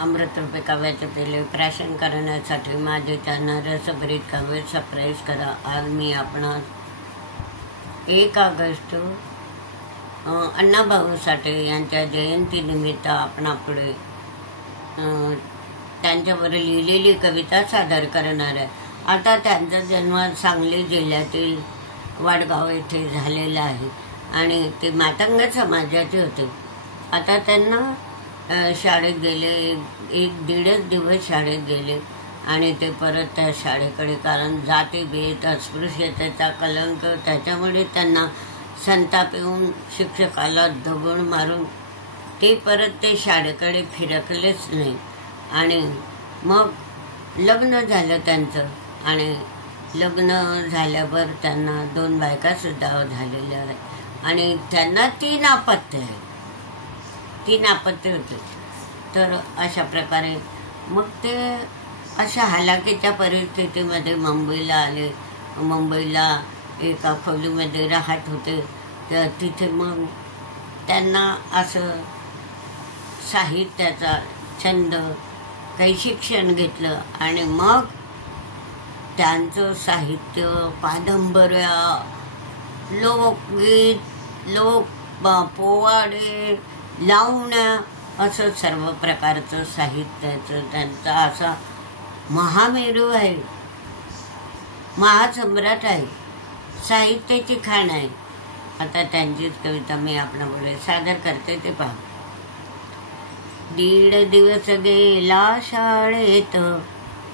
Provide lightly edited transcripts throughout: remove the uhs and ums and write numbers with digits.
अमृतरूपी काव्याचे पेले प्राशन करण्यासाठी माझे त्यांना रसभरीत काव्य सरप्राईज करा। आज मी आपणास 1 ऑगस्ट अण्णाभाऊ साठे यांच्या जयंतीनिमित्त आपणापुढे त्यांच्यावर लिहिलेली कविता सादर करणार आहे। आता त्यांचा जन्म सांगली जिल्ह्यातील वाडगाव येथे झालेला आहे आणि ते मातंग समाजाचे होते। आता त्यांना शाळेत गेले, 1-1.5 दिवस शाळेत गेले आणि ते परत त्या शाळेकडे, कारण जातीभेद अस्पृश्यतेचा कलंक त्याच्यामुळे त्यांना संताप येऊन शिक्षकाला दगड मारून ते परत ते शाळेकडे फिरकलेच नाही। आणि मग लग्न झालं त्यांचं आणि लग्न झाल्यावर त्यांना 2 बायका सुद्धा झालेल्या आहेत आणि त्यांना 3 अपत्य आहे, 3 अपत्य होते। तर अशा प्रकारे मग ते अशा हालाकीच्या परिस्थितीमध्ये मुंबईला आले। मुंबईला एका खोलीमध्ये राहत होते, तर तिथे मग त्यांना असं साहित्याचा छंद, काही शिक्षण घेतलं आणि मग त्यांचं साहित्य, कादंबऱ्या, लोकगीत, पोवाडे, लावण्या असं सर्व प्रकारचं साहित्याचं त्यांचा असा महामेरू आहे, महासम्राट आहे, साहित्याची खाण आहे। आता त्यांचीच कविता मी आपल्यापुढे सादर करते, ते पहा। 1.5 दिवस गेला शाळेत,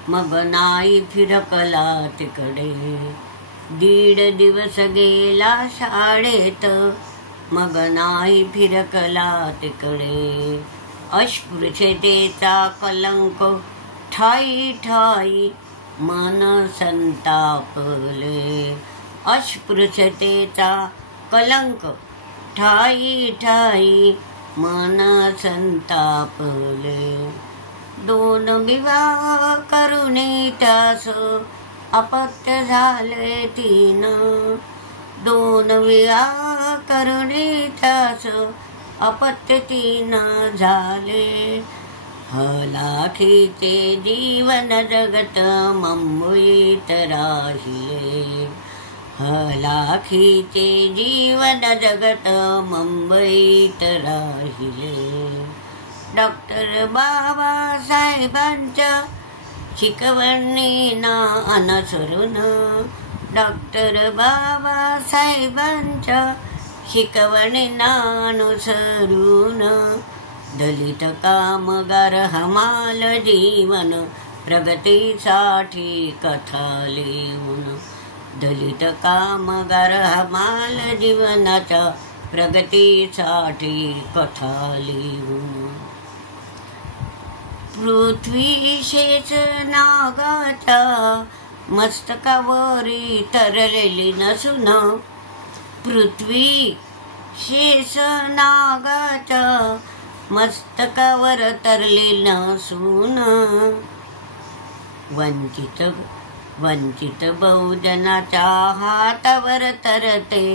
मग नाही फिरकला तिकडे। 1.5 दिवस गेला शाळेत, मग नाही फिरकला तिकडे। अस्पृश्यतेचा कलंक ठाई ठाई मन संतापले। अस्पृश्यतेचा कलंक ठाई ठाई मन संतापले। 2 विवाह करूनही त्यास अपत्य झाले 3। 2 विवाह करूनही त्यास अपत्य 3 झाले। हलाखीचे जीवन जगत मुंबईत राहिले। हलाखीचे जीवन जगत मुंबईत राहिले। डॉक्टर बाबासाहेबांच्या शिकवणींना अनुसरून, डॉक्टर बाबासाहेबांच्या शिकवणींना अनुसरून, दलित कामगार हमाल जीवन प्रगतीसाठी कथा लिहून। दलित कामगार हमाल जीवनाच्या प्रगतीसाठी कथा लिहून। पृथ्वी शेष नागाच्या मस्तकावरी तरलेली नसून, पृथ्वी शेष नागाच्या मस्तकावर तरली नसून, वंचित बहुजनाच्या हातावर तरते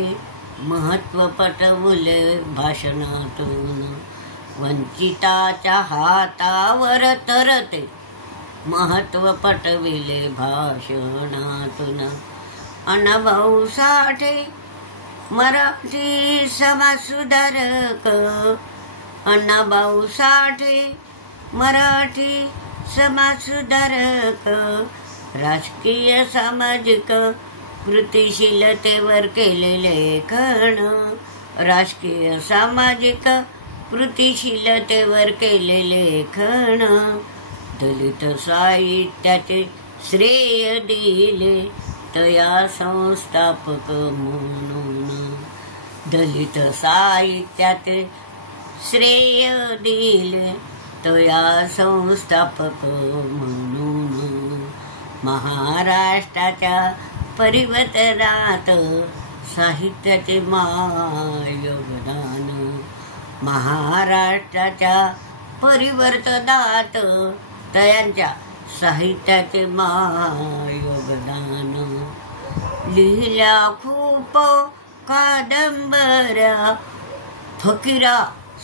महत्व पटवले भाषणातून। वंचिताच्या हातावर तरते महत्व पटविले भाषणातून। अण्णाभाऊ साठे मराठी समाजसुधारक, अण्णाभाऊ साठे मराठी समाजसुधारक। राजकीय सामाजिक कृतिशीलतेवर केले लेखन, राजकीय सामाजिक कृतिशीलतेवर केले लेखन। दलित साहित्याचे श्रेय दिले तया संस्थापक म्हणून। दलित साहित्याचे श्रेय दिले तया संस्थापक म्हणून। महाराष्ट्राच्या परिवर्तनात साहित्याचे योगदान। महाराष्ट्राच्या परिवर्तनात त्यांच्या साहित्याचे योगदान। लिहिल्या खूप कादंबऱ्या, फकीरा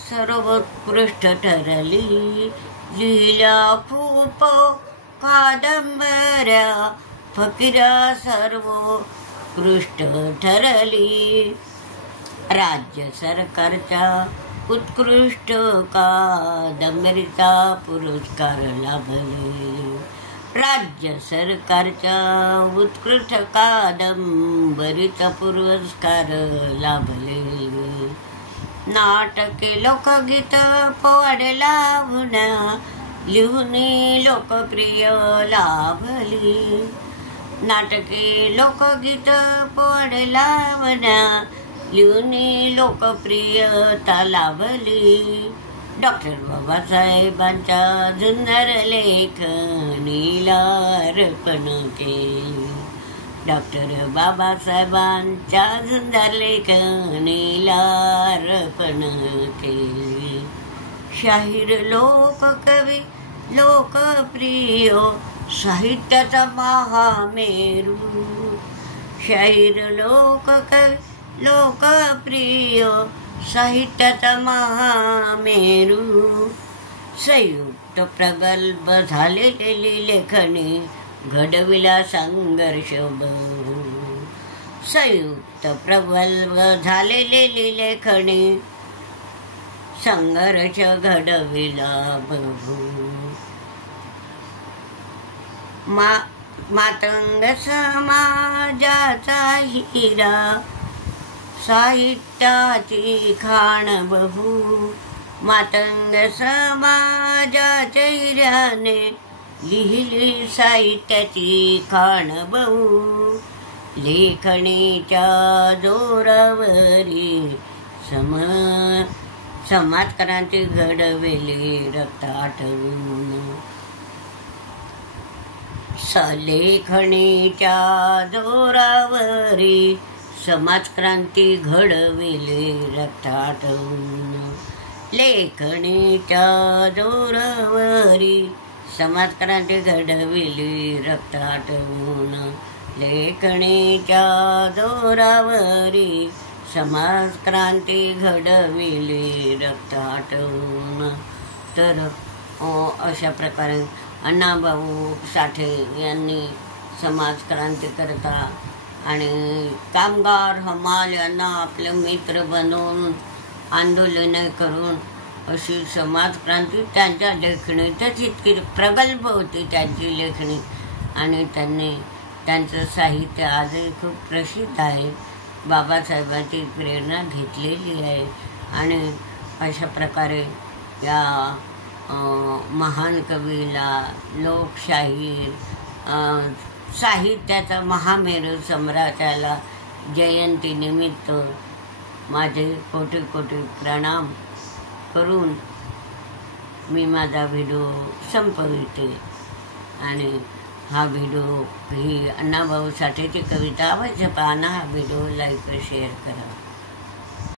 सर्वोत्कृष्ट ठरली, लिहिल्या खूप कादंबऱ्या, फकीरा सर्वोत्कृष्ट ठरली. राज्य सरकारच्या उत्कृष्ट कादंबरीचा पुरस्कार लाभले. राज्य सरकारच्या उत्कृष्ट कादंबरीचा पुरस्कार लाभले. नाटके लोकगीत पोवाडे लावण्या, लिहून लोकप्रिय लाभली. नाटके लोकगीत पोवाडे लावण्या, लिहून लोकप्रियता लाभली. डॉक्टर बाबासाहेबांच्या सुंदर लेखणीला अर्पण केली. डॉक्टर बाबासाहेबांच्या सुंदर लेखणीला अर्पण केली. शाहीर लोककवी लोकप्रिय साहित्याचा महामेरू. शाहीर लोककवी लोकप्रिय साहित्याचा महामेरू. संयुक्त प्रगल्भ झालेली लेखणी घडविला संघर्ष बहु. संयुक्त प्रगल्भ झालेली लेखणी संघर्ष घडविला बहु. मातंग समाजाचा हिरा, साहित्याची खाण बहु. मातंग समाजाच्या हिऱ्याने लिहिली साहित्याची खाण बहु. लेखणीच्या जोरावरी समाजक्रांती घडविली रक्त आठवून. लेखणीच्या जोरावरी समाजक्रांती घडविली रक्त आठवून. लेखणीच्या जोरावरी समाजक्रांती घडविली रक्त आठवून. लेखणीच्या जोरावरी समाजक्रांती घडविली रक्त आठवून. तर अशा प्रकारे अण्णाभाऊ साठे यांनी समाजक्रांती करता आणि कामगार हमाल यांना आपलं मित्र बनवून आंदोलने करून अशी समाजक्रांती त्यांच्या लेखणीतच इतकी प्रगल्भ होती त्यांची लेखणी. आणि त्यांचं साहित्य आजही खूप प्रसिद्ध आहे. बाबासाहेबांची प्रेरणा घेतलेली आहे. आणि अशा प्रकारे या महान कवीला, लोकशाहीर, साहित्याचा महामेरू सम्राटाला जयंतीनिमित्त माझे कोटी कोटी प्रणाम करून मी माझा व्हिडिओ संपविते. आणि हा व्हिडिओ ही अण्णाभाऊ साठेची कविता अवश्य पाहणं. हा व्हिडिओ लाईक व शेअर करा.